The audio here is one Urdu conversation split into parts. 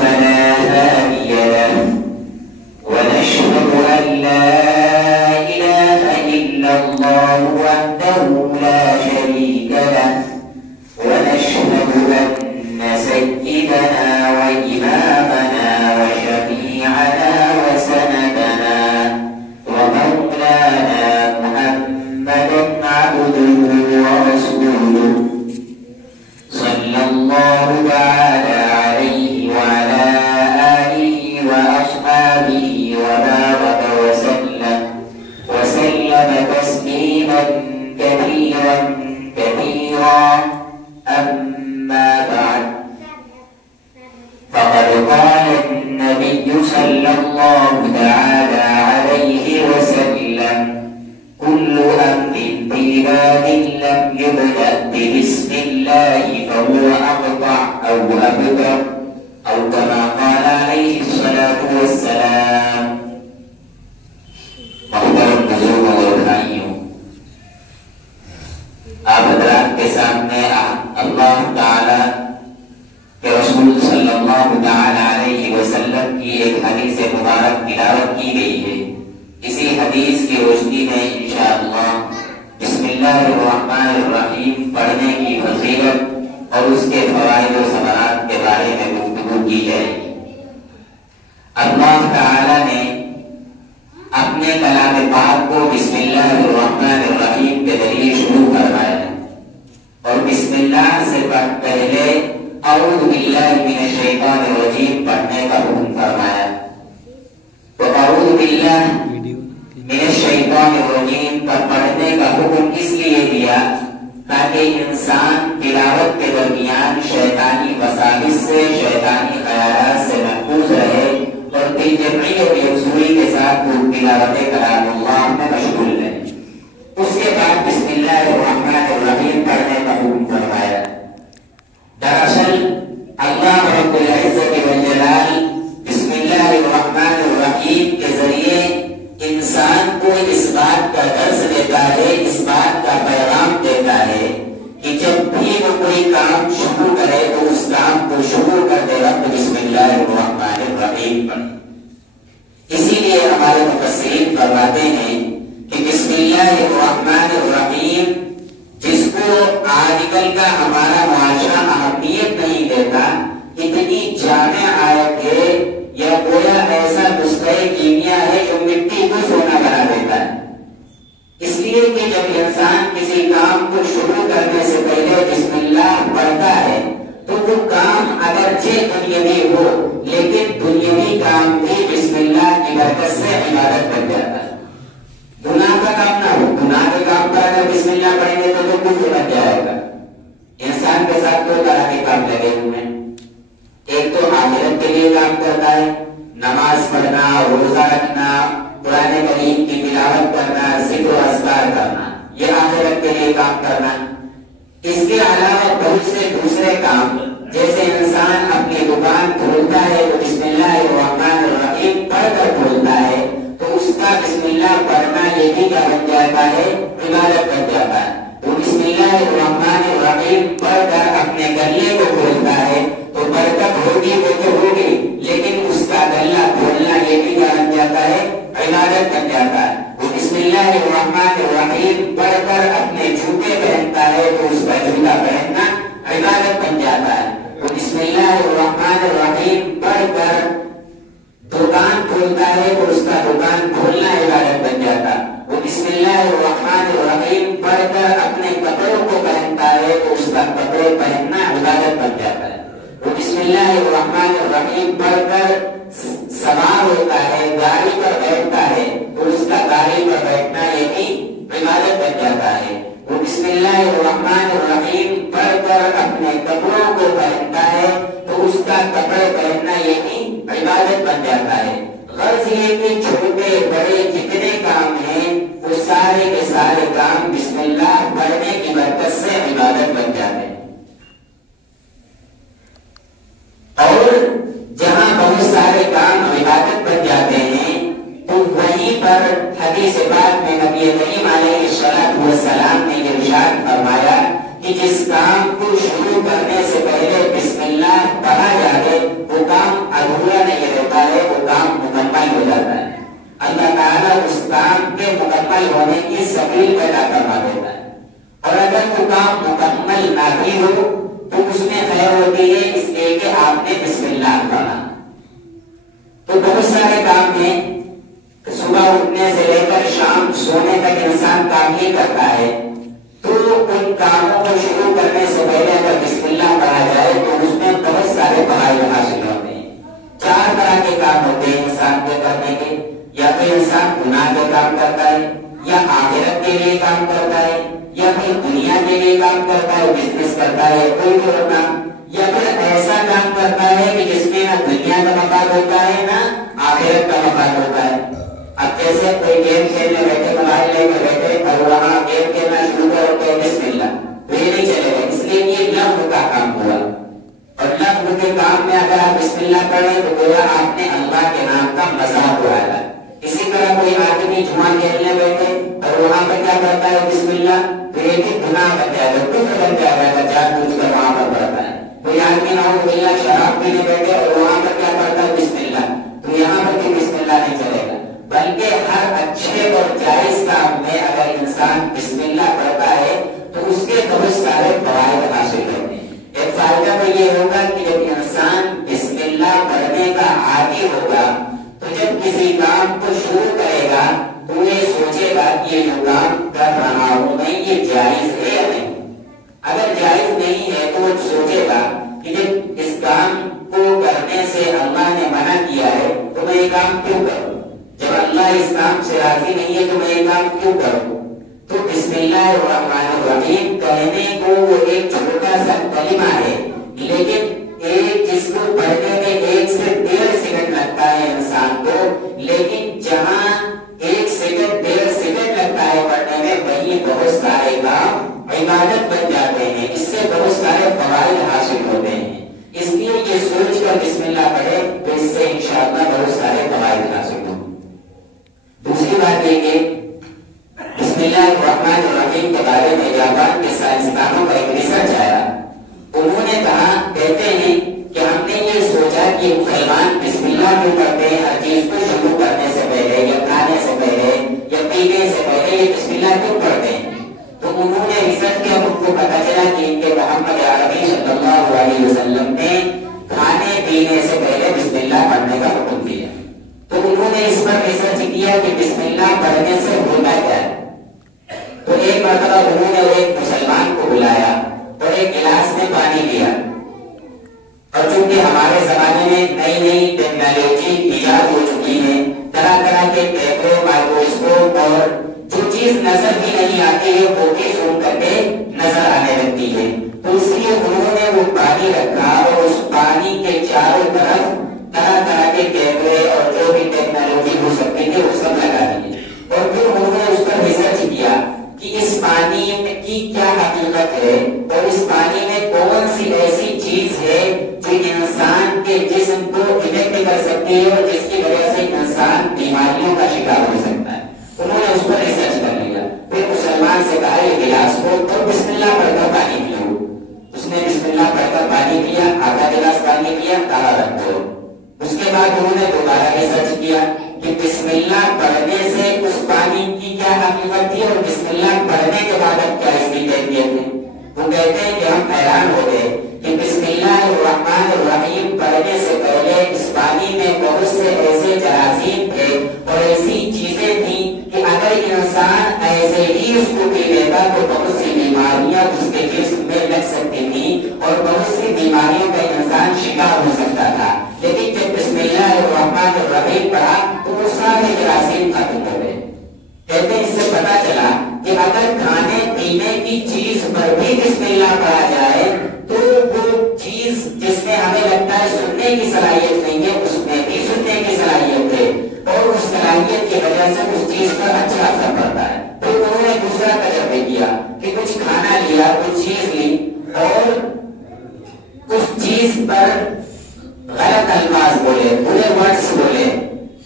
فلا هادي له ونشهد أن لا إله إلا الله وحده لا شريك له ونشهد أن سيدنا وإمامنا وشفيعنا وسندنا ومولانا محمدا عبده ورسوله صلى الله تعالى عليه وعلى آله وأصحابه وبارك وسلم تسليما كثيرا كثيرا. أما بعد، فقد قال النبي صلى الله تعالى عليه وسلم: كل أمر في باب لم يبدأ ببسم الله فهو أقطع أو أبتر، أو كما قال عليه الصلاة والسلام. محترم بزرگوں اور بھائیوں، آپ حضرات کے سامنے اللہ تعالی کے رسول صلی اللہ تعالی علیہ وسلم کی ایک حدیث مبارک تلاوت کی گئی ہے. اسی حدیث کی روشنی میں انشاءاللہ بسم اللہ الرحمن الرحیم پڑھنے کی فضیلت اور اس کے فوائد و ثمرات کے بارے میں گفتگو کی جائے گی. اللہ تعالی نے اپنے کلام پاک کو بسم اللہ الرحمن الرحیم کے ذریعے شروع فرمایا ہے، اور بسم اللہ سے پہلے اعوذ باللہ من الشیطان الرجیم پڑھنے کا حکم فرمایا. تو اعوذ باللہ من الشیطان الرجیم پر پڑھنے کا حکم اس لیے دیا تاکہ انسان تلاوت کے درمیان شیطانی وساوس سے، شیطانی خیالات سے محفوظ رہے اور دل جمعی اور یکسوئی کے ساتھ وہ تلاوت کلام اللہ میں مشغول رہے. اس کے بعد بسم اللہ الرحمن الرحیم پڑھنے کا حکم فرمایا. دراصل اللہ رب العزت والجلال بسم اللہ الرحمن الرحیم کے ذریعے انسان کو اس بات کا درس دیتا ہے، اس بات کا پیغام دیتا ہے کہ جب بھی وہ کوئی کام شروع کرے تو اس کام کو شروع کرتے وقت بسم اللہ الرحمن الرحیم پڑھے. اسی لیے ہمارے مفسرین فرماتے ہیں کہ بسم اللہ الرحمن الرحیم جس کو آج کل کا ہمارا معاشرہ اہمیت نہیں دیتا، اتنی جامع آیت ہے یا گویا ایسا نسخہ کیمیا ہے جو مٹی کو سونا بنا دیتا ہے. اس لیے کہ جب انسان کسی کام کو شروع کرنے سے پہلے بسم اللہ پڑھتا ہے تو وہ کام اگرچہ دنیاوی ہو لیکن دنیاوی کام بھی بسم اللہ کی برکت سے عبادت بن جاتا ہے. گناہ کا کام نہ ہو، گناہ کے کام پر اگر بسم اللہ پڑھیں گے تو کفر بن جائے گا. انسان کے ساتھ دو طرح کے کام لگے ہوئے ہیں. ایک تو آخرت کے لیے کام کرتا ہے، نماز پڑھنا، روزہ رکھنا، قرآن کریم کی تلاوت کرنا، ذکر و اذکار کرنا، یہ آخرت کے لیے کام کرنا. اس کے علاوہ بہت سے دوسرے کام، جیسے انسان اپنی دکان کھولتا ہے تو بسم اللہ الرحمن الرحیم پڑھ کر کھولتا ہے تو اس کا بسم اللہ پڑھنا یہ بھی کیا بن جاتا ہے؟ عبادت بن جاتا ہے. وہ بسم اللہ الرحمن الرحیم پڑھ کر اپنے گلے کو کھولتا ہے تو برکت ہوگی وہ تو ہوگی، لیکن اس کا گلا کھولنا یہ بھی کیا بن جاتا ہے؟ عبادت بن جاتا ہے. وہ بسم اللہ الرحمن الرحیم پڑھ کر اپنے جوتے پہنتا ہے تو اس کا جوتا پہننا عبادت بن جاتا ہے. وہ بسم اللہ الرحمن الرحیم پڑھ کر دکان کھولتا ہے تو اس کا دکان کھولنا عبادت بن جاتا ہے. وہ بسم اللہ الرحمن الرحیم پڑھ کر اپنے کپڑوں کو پہنتا ہے تو اس کا کپڑے پہننا عبادت بن جاتا ہے. وہ بسم اللہ الرحمن الرحیم پڑھ کر سوار ہوتا ہے، گاڑی پر بیٹھتا ہے تو اس کا گاڑی پر بیٹھنا یہ بھی عبادت بن جاتا ہے. وہ بسم اللہ الرحمن الرحیم پڑھ کر اپنے کپڑوں کو پہنتا ہے تو اس کا کپڑے پہننا یہ بھی عبادت بن جاتا ہے. غرض یہ کہ چھوٹے بڑے جتنے کام ہیں وہ سارے کے سارے کام بسم اللہ پڑھنے کی برکت سے عبادت بن جاتے ہیں. اور جہاں بہت سارے کام عبادت بن جاتے ہیں تو وہیں پر حدیث پاک میں نبی کریم علیہ السلام نے یہ ارشاد فرمایا کہ جس کام کو شروع کرنے سے پہلے بسم اللہ پڑھا جائے وہ کام مکمل ہونے کی سبیل پیدا کرنا ہوتا ہے، اور اگر وہ کام مکمل نہ بھی ہو تو اس میں خیر ہوتی ہے اس لیے کہ آپ نے بسم اللہ پڑھا۔ تو بہت سارے کام ہیں، صبح اٹھنے سے لے کر شام سونے تک انسان کام ہی کرتا ہے، تو ان کاموں کو شروع کرنے سے پہلے اگر بسم اللہ پڑھا جائے تو اس میں بہت سارے فوائد حاصل ہوتے ہیں۔ 4 طرح کے کام ہوتے ہیں انسان کے کرنے کے، یا تو انسان گناہ کے کام کرتا ہے، یا آخرت کے لیے کام کرتا ہے، یا پھر دنیا کے لیے کام کرتا ہے، بزنس کرتا ہے کوئی بھی کام، یا پھر ایسا کام کرتا ہے کہ جس میں نہ دنیا کا مفاد ہوتا ہے نہ آخرت کا مفاد ہوتا ہے۔ اب جیسے کوئی گیم کھیلنے بیٹھے، موبائل لے کے بیٹھے اور وہاں گیم کھیلنا شروع کرو کہ بسم اللہ، تو یہ نہیں چلے گا، اس لیے یہ لغو کا کام ہوا، اور لغو کے کام میں اگر آپ بسم اللہ پڑھیں تو گویا آپ نے اللہ کے نام کا مذاق اڑایا۔ اسی طرح کوئی آدمی جوا کھیلنے بیٹھے اور وہاں پہ کیا کرتا ہے بسم اللہ، تو یہ بھی گناہ بن جائے گا، کفر بن جائے گا، جان بوجھ کر وہاں پر پڑھتا ہے۔ کوئی آدمی نعوذ باللہ شراب پینے بیٹھے اور وہاں پر کیا کرتا ہے بسم اللہ، تو یہاں پر بھی بسم اللہ نہیں چلے گا، بلکہ ہر اچھے اور جائز کام میں اگر انسان بسم اللہ پڑھتا ہے تو اس کے بہت سارے فوائد حاصل ہوتے ہیں۔ ایک فائدہ تو یہ ہوگا کہ جب انسان بسم اللہ پڑھنے کا عادی ہوگا تو جب کسی کام کو شروع کرے گا تو یہ سوچے گا کہ یہ جو کام کر رہا ہوں میں یہ جائز ہے یا نہیں۔ اگر جائز نہیں ہے تو وہ سوچے گا کہ جب اس کام کو کرنے سے اللہ نے منع کیا ہے تو میں یہ کام کیوں کروں، جب اللہ اس کام سے راضی نہیں ہے تو میں یہ کام کیوں کروں۔ تو بسم اللہ الرحمن الرحیم کہنے کو وہ ایک چھوٹا سا کلمہ ہے، لیکن ایک جس کو پڑھنے میں 1 سے 1.5 سیکنڈ لگتا ہے انسان کو، لیکن جہاں 1 سیکنڈ 1.5 سیکنڈ لگتا ہے پڑھنے میں، وہیں بہت سارے کام عبادت بن جاتے ہیں، اس سے بہت سارے فوائد حاصل ہوتے ہیں۔ اس لیے یہ سوچ کر بسم اللہ پڑھے تو اس سے انشاءاللہ بہت سارے فوائد حاصل ہوں۔ دوسری بات یہ کہ بسم اللہ الرحمن الرحیم کے بارے میں جاپان کے سائنسدانوں کا ایک ریسرچ آیا، انہوں نے کہا، کہتے ہیں کہ ہم نے یہ سوچا کہ مسلمان بسم اللہ کیوں پڑھتے ہیں، ہر چیز کو شروع کرنے سے پہلے یا کھانے سے پہلے یا پینے سے پہلے یہ بسم اللہ کیوں پڑھتے ہیں۔ تو انہوں نے ریسرچ کیا، ان کو پتا چلا کہ ان کے محمد عربی صلی اللہ علیہ وسلم نے کھانے پینے سے پہلے بسم اللہ پڑھنے کا حکم دیا۔ تو انہوں نے اس پر ریسرچ کیا کہ بسم اللہ پڑھنے سے ہوتا کیا ہے۔ تو ایک مرتبہ انہوں نے ایک مسلمان کو بلایا اور ایک گلاس میں پانی لیا، اور چونکہ ہمارے زمانے میں نئی نئی ٹیکنالوجی ایجاد ہو چکی ہے، طرح طرح کے کیمرے، مائکروسکوپ، اور جو چیز نظر بھی نہیں آتی ہے وہ بھی زوم کر کے نظر آنے لگتی ہے، تو اس لیے انہوں نے وہ پانی رکھا اور اس پانی کے چاروں طرف طرح طرح کے کیمرے اور جو بھی ٹیکنالوجی ہو سکتی تھی وہ سب لگا دی، اور پھر انہوں نے اس پر ریسرچ کیا کہ اس پانی کی کیا حقیقت ہے، اور اس پانی میں کون سی ایسی چیز ہے جو انسان کے جسم کو افیکٹ کر سکتی ہے اور جس کی وجہ سے انسان بیماریوں کا شکار ہو سکتا ہے۔ انہوں نے اس پر ریسرچ کر لیا، پھر مسلمان سے کہا یہ گلاس کو تو بسم اللہ پڑھ کر پانی پیو۔ اس نے بسم اللہ پڑھ کر پانی پیا، آدھا گلاس پانی پیا، کہا رکھو۔ اس کے بعد انہوں نے دوبارہ ریسرچ کیا کہ بسم اللہ پڑھنے سے اس پانی کی کیا حقیقت تھی، اور بسم اللہ پڑھنے کے بعد اب کیا اس کی کیفیت ہے۔ وہ کہتے ہیں کہ ہم حیران ہو گئے کہ بسم اللہ الرحمن الرحیم پڑھنے سے پہلے اس پانی میں بہت سے ایسے جراثیم تھے اور ایسی چیزیں تھیں کہ اگر انسان ایسے ہی اس کو پی لیتا تو بہت سی بیماریاں اس کے جسم میں لگ سکتی تھیں اور بہت سی بیماریوں کا انسان شکار ہو سکتا تھا، لیکن جب بسم اللہ الرحمن الرحیم پڑھا تو وہ سارے جراثیم ختم ہو گئے۔ کہتے ہیں اس سے پتا چلا کہ اگر کھانے پینے کی چیز پر بھی بسم اللہ پڑھا جائے تو وہ چیز جس میں ہمیں لگتا ہے سننے کی صلاحیت نہیں ہے، اس میں بھی سننے کی صلاحیت ہے، اور اس صلاحیت کی وجہ سے اس چیز پر اچھا اثر پڑتا ہے۔ تو انہوں نے دوسرا تجربہ کیا کہ کچھ کھانا لیا، کچھ چیز لی، اور اس چیز پر غلط الفاظ بولے، برے ورڈز بولے،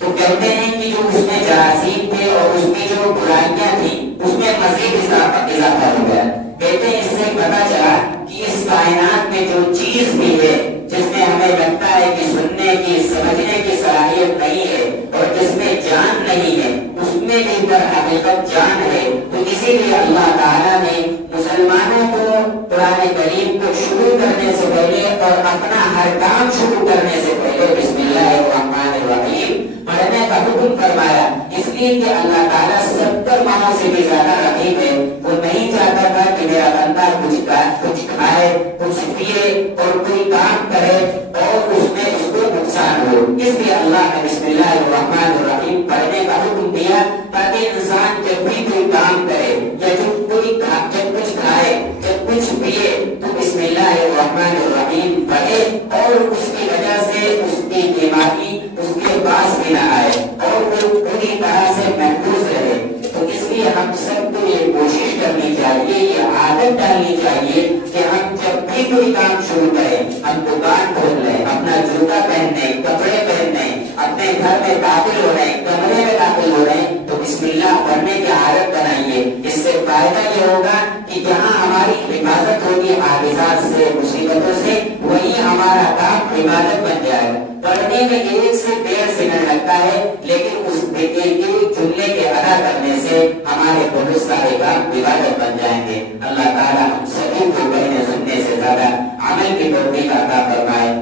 تو کہتے ہیں کہ جو اس میں جراثیم تھے اور اس میں جو برائیاں تھیں اس میں مزید اضافہ ہو گیا۔ کہتے ہیں اس سے پتا چلا کہ اس کائنات میں جو چیز بھی ہے جس میں ہمیں لگتا ہے کہ سننے کی سمجھنے کی صلاحیت نہیں ہے اور جس میں جان نہیں ہے، اس میں بھی در حقیقت جان اسی لیے اللہ تعالیٰ نے مسلمانوں کو قرآن کریم کو شروع کرنے سے پہلے اور اپنا ہر کام شروع کرنے سے پہلے بسم اللہ الرحمن الرحیم پڑھنے کا حکم فرمایا، اس لیے کہ اللہ تعالیٰ 70 ماہوں سے بھی زیادہ رحیم ہے۔ وہ نہیں چاہتا تھا کہ میرا بندہ کچھ کھائے، کچھ پیے اور کوئی کام کرے اور اس میں اس کو نقصان ہو، اس لیے اللہ نے بسم اللہ الرحمن الرحیم پڑھنے کا حکم دیا تاکہ انسان جب بھی کوئی کام کرے یا جب کچھ کھائے، جب کچھ پیے تو بسم اللہ الرحمن الرحیم پڑھے اور اس کی وجہ سے اس کی بیماری اس کے پاس بھی نہ آئے اور وہ پوری طرح سے محفوظ رہے۔ تو اس لیے ہم سب کو یہ کوشش کرنی چاہیے، یہ عادت ڈالنی چاہیے کہ ہم جب بھی کوئی کام شروع کریں، ہم دکان کھول لیں، اپنا جوتا پہن لیں، کپڑے پہن لیں، اپنے گھر میں داخل ہو رہے ہیں، کمرے میں داخل ہو رہے ہیں تو بسم اللہ پڑھنے کی عادت بنائیے۔ اس سے فائدہ یہ ہوگا کہ جہاں ہماری حفاظت ہوگی حادثات سے، مصیبتوں سے، وہی ہمارا کام عبادت بن جائے۔ پڑھنے میں 1 سے 1.5 سیکنڈ لگتا ہے، لیکن اس ایک جملے کے ادا کرنے سے ہمارے بہت سارے کام عبادت بن جائیں گے۔ اللہ تعالیٰ ہم سبھی کو کہنے سننے سے زیادہ عمل کی توفیق عطا فرمائے۔